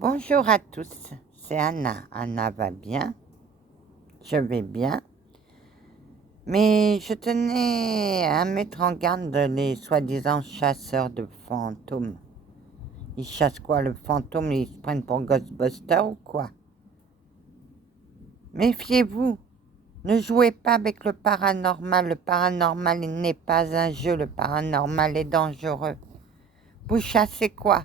Bonjour à tous, c'est Anna. Anna va bien, je vais bien, mais je tenais à mettre en garde les soi-disant chasseurs de fantômes. Ils chassent quoi, le fantôme? Ils se prennent pour Ghostbusters ou quoi? Méfiez-vous, ne jouez pas avec le paranormal il n'est pas un jeu, le paranormal est dangereux. Vous chassez quoi?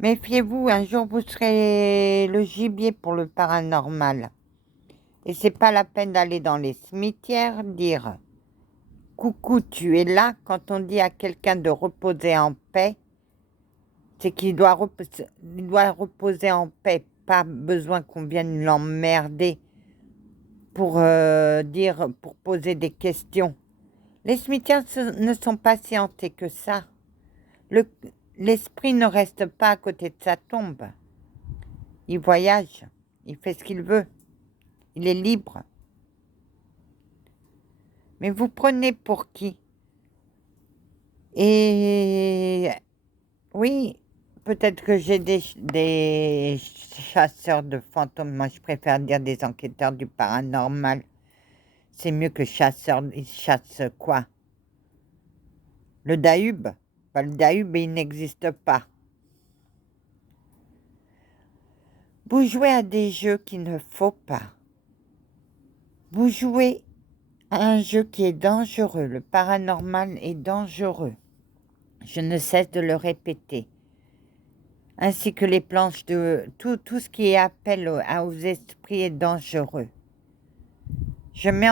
Méfiez-vous, un jour vous serez le gibier pour le paranormal. Et c'est pas la peine d'aller dans les cimetières dire coucou, tu es là. Quand on dit à quelqu'un de reposer en paix, c'est qu'il doit reposer en paix. Pas besoin qu'on vienne l'emmerder pour pour poser des questions. Les cimetières ne sont pas si hantés que ça. L'esprit ne reste pas à côté de sa tombe. Il voyage, il fait ce qu'il veut, il est libre. Mais vous prenez pour qui? Et oui, peut-être que j'ai des chasseurs de fantômes. Moi, je préfère dire des enquêteurs du paranormal. C'est mieux que chasseurs. Ils chassent quoi? Le Dahub? Bah, le Dahub, il n'existe pas. Vous jouez à des jeux qu'il ne faut pas. Vous jouez à un jeu qui est dangereux. Le paranormal est dangereux. Je ne cesse de le répéter. Ainsi que les planches de... Tout ce qui est appel aux esprits est dangereux. Je mets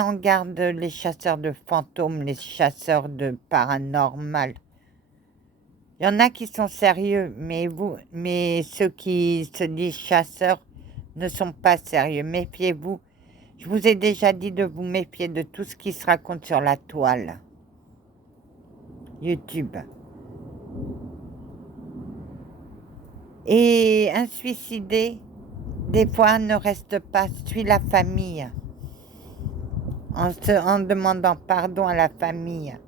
en garde les chasseurs de fantômes, les chasseurs de paranormal. Il y en a qui sont sérieux, mais ceux qui se disent chasseurs ne sont pas sérieux. Méfiez-vous. Je vous ai déjà dit de vous méfier de tout ce qui se raconte sur la toile. YouTube. Et un suicidé, des fois, ne reste pas, suit la famille. En demandant pardon à la famille.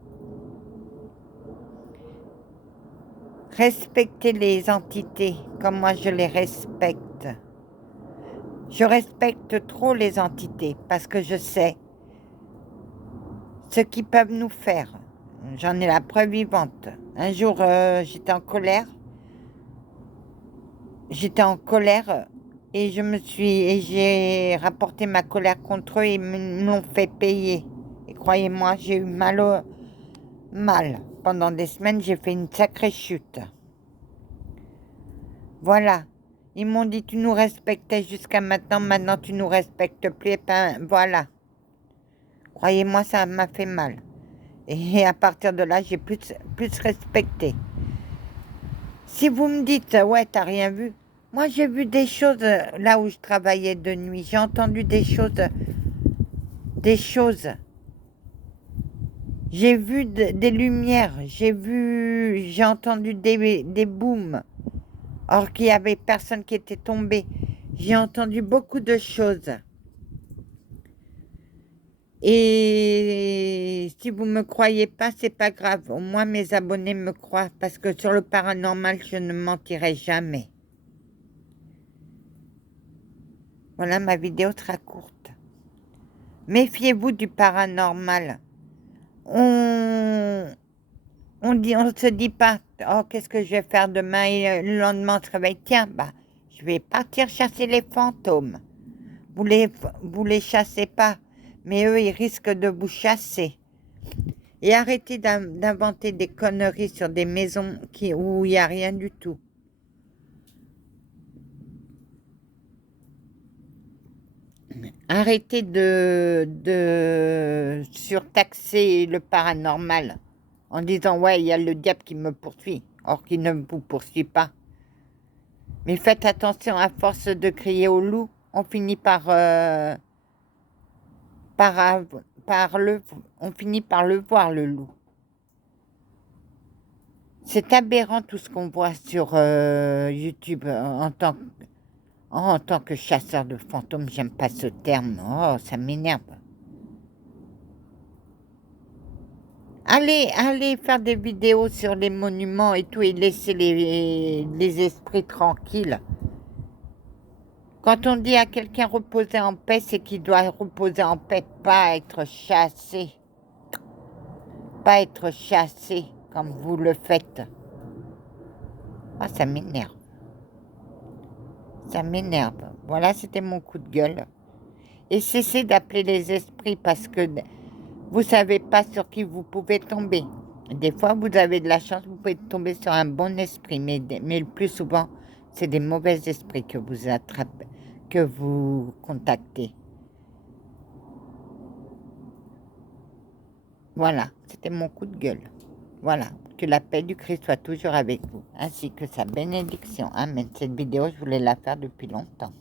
Respectez les entités comme moi je les respecte. Je respecte trop les entités parce que je sais ce qu'ils peuvent nous faire. J'en ai la preuve vivante. Un jour, j'étais en colère. Et j'ai rapporté ma colère contre eux et ils me l'ont fait payer. Et croyez-moi, j'ai eu mal. Pendant des semaines, j'ai fait une sacrée chute. Voilà. Ils m'ont dit, tu nous respectais jusqu'à maintenant tu nous respectes plus. Et ben voilà. Croyez-moi, ça m'a fait mal. Et à partir de là, j'ai plus respecté. Si vous me dites, ouais, t'as rien vu. Moi, j'ai vu des choses là où je travaillais de nuit. J'ai entendu des choses. J'ai vu des lumières. J'ai entendu des booms. Or qu'il n'y avait personne qui était tombé. J'ai entendu beaucoup de choses. Et si vous ne me croyez pas, c'est pas grave. Au moins mes abonnés me croient parce que sur le paranormal, je ne mentirai jamais. Voilà, ma vidéo sera courte. Méfiez-vous du paranormal. On se dit pas, oh, qu'est-ce que je vais faire demain? Et le lendemain, on se réveille, tiens, bah, je vais partir chasser les fantômes. Vous les chassez pas, mais eux, ils risquent de vous chasser. Et arrêtez d'inventer des conneries sur des maisons où il n'y a rien du tout. Arrêtez de surtaxer le paranormal en disant, ouais, il y a le diable qui me poursuit, or qu'il ne vous poursuit pas. Mais faites attention, à force de crier au loup, on finit on finit par le voir, le loup. C'est aberrant tout ce qu'on voit sur YouTube en tant que chasseur de fantômes. J'aime pas ce terme. Oh, ça m'énerve. Allez faire des vidéos sur les monuments et tout et laisser les esprits tranquilles. Quand on dit à quelqu'un reposer en paix, c'est qu'il doit reposer en paix, pas être chassé. Pas être chassé comme vous le faites. Ah, ça m'énerve. Ça m'énerve. Voilà, c'était mon coup de gueule. Et cessez d'appeler les esprits parce que vous savez pas sur qui vous pouvez tomber. Des fois, vous avez de la chance, vous pouvez tomber sur un bon esprit, mais le plus souvent, c'est des mauvais esprits que vous attrapez, que vous contactez. Voilà, c'était mon coup de gueule. Voilà, que la paix du Christ soit toujours avec vous, ainsi que sa bénédiction. Amen. Cette vidéo, je voulais la faire depuis longtemps.